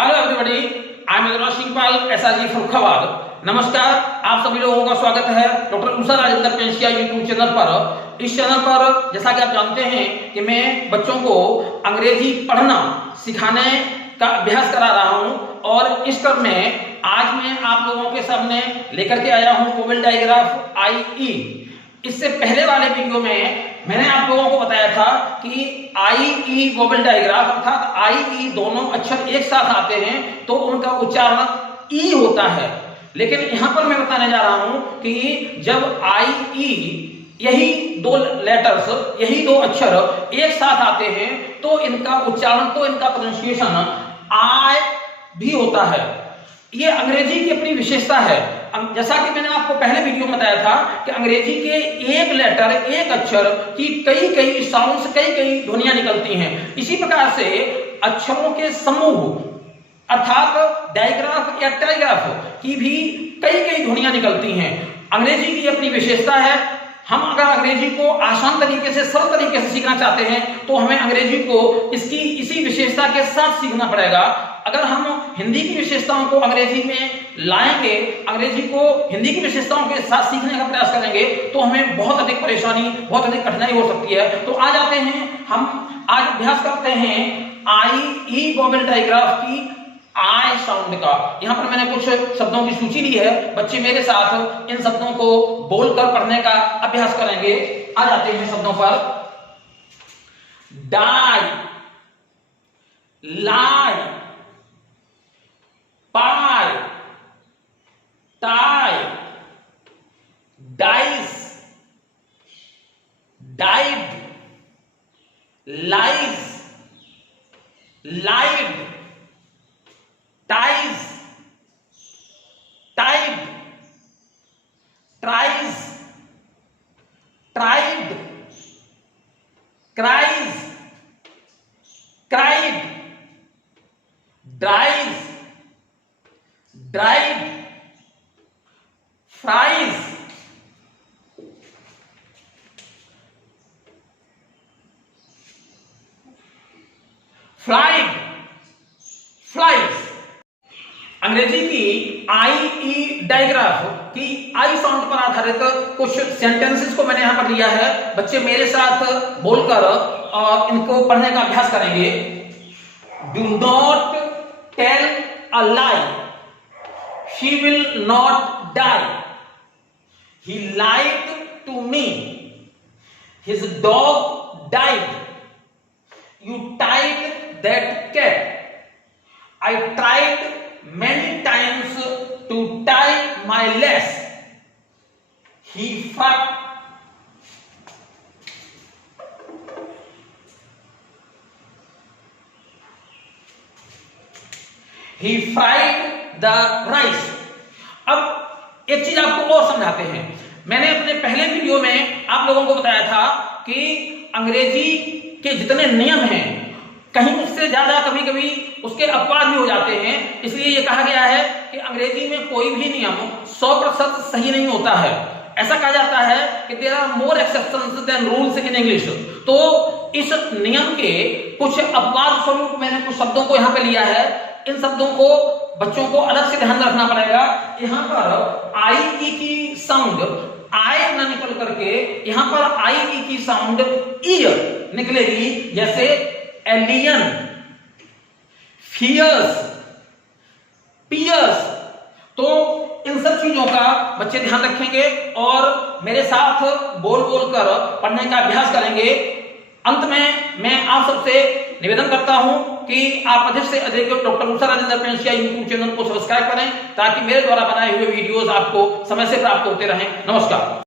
Hello everybody, I am Singhpal SRG Farrukhabad. नमस्कार, आप सभी लोगों का स्वागत है doctor Usha Rajendra Pensiya YouTube channel पर। इस चैनल पर जैसा कि आप जानते हैं कि मैं बच्चों को अंग्रेजी पढ़ना सिखाने का अभ्यास करा रहा हूं और इस क्रम में आज मैं आप लोगों के सामने लेकर के आया हूं वोवेल डायग्राफ IE। इससे पहले वाले वीडियो में मैंने आप लोगों को बताया था कि IE वोवेल डायग्राफ अर्थात IE दोनों अक्षर एक साथ आते हैं तो उनका उच्चारण ई होता है, लेकिन यहां पर मैं बताने जा रहा हूं कि जब IE यही दो लेटर्स, यही दो अक्षर एक साथ आते हैं तो इनका उच्चारण, तो इनका प्रोनाउंसिएशन आई भी होता है। ये अंग्रेजी की अपनी विशेषता है। जैसा कि मैंने आपको पहले वीडियो में बताया था कि अंग्रेजी के एक लेटर, एक अक्षर की कई कई साउंड्स, कई कई ध्वनियां निकलती हैं। इसी प्रकार से अक्षरों के समूह अर्थात डायग्राफ या टेलीग्राफ की भी कई कई ध्वनियां निकलती हैं। अंग्रेजी की अपनी विशेषता है। हम अगर अंग्रेजी को आसान तरीके से, सरल तरीके से सीखना चाहते हैं तो हमें अंग्रेजी को इसकी इसी विशेषता के साथ सीखना पड़ेगा। अगर हम हिंदी की विशेषताओं को अंग्रेजी में लाएंगे, अंग्रेजी को हिंदी की विशेषताओं के साथ सीखने का प्रयास करेंगे तो हमें बहुत अधिक परेशानी, बहुत अधिक कठिनाई हो सकती है। तो आज आते हैं, हम आज अभ्यास करते हैं IE वोवेल डायग्राफ की आई साउंड का। यहां पर मैंने कुछ शब्दों की सूची ली है, बच्चे मेरे साथ इन शब्दों को बोलकर पढ़ने का अभ्यास करेंगे। आ जाते हैं शब्दों पर। Die, lie, pie, tie, dies, died, lies, lied, ties, tied, tries, tried, cries, cried, dries, dried, fries, flied, flies. Angrezi की IE डायग्राफ की आई साउंड पर आधारित कुछ सेंटेंसेस को मैंने यहां पर लिया है। बच्चे मेरे साथ बोलकर इनको पढ़ने का अभ्यास करेंगे। Do not tell a lie, she will not die, he lied to me, his dog died, you tied that cat, I tried many times to tie my lace. He fried the rice. अब एक चीज आपको और समझाते हैं। मैंने अपने पहले वीडियो में आप लोगों को बताया था कि अंग्रेजी के जितने नियम हैं कहीं उससे ज्यादा कभी कभी उसके अपवाद भी हो जाते हैं। इसलिए यह कहा गया है कि अंग्रेजी में कोई भी नियम 100% सही नहीं होता है। ऐसा कहा जाता है कि there are more exceptions than rules in English. तो इस नियम के कुछ अपवाद स्वरूप मैंने कुछ शब्दों को यहां पे लिया है। इन शब्दों को बच्चों को अलग से ध्यान रखना पड़ेगा। यहां पर IE की साउंड आई ना निकल करके यहां पर IE की साउंड ईयर निकलेगी, जैसे एलियन, फियर्स, पियर्स। तो इन सब चीजों का बच्चे ध्यान रखेंगे और मेरे साथ बोल बोल कर पढ़ने का अभ्यास करेंगे। अंत में मैं आप सबसे निवेदन करता हूं कि आप अधिक से अधिक doctor Usha Rajendra Pensiya YouTube channel को सब्सक्राइब करें ताकि मेरे द्वारा बनाए हुए वीडियोस आपको समय से प्राप्त होते रहें। नमस्कार।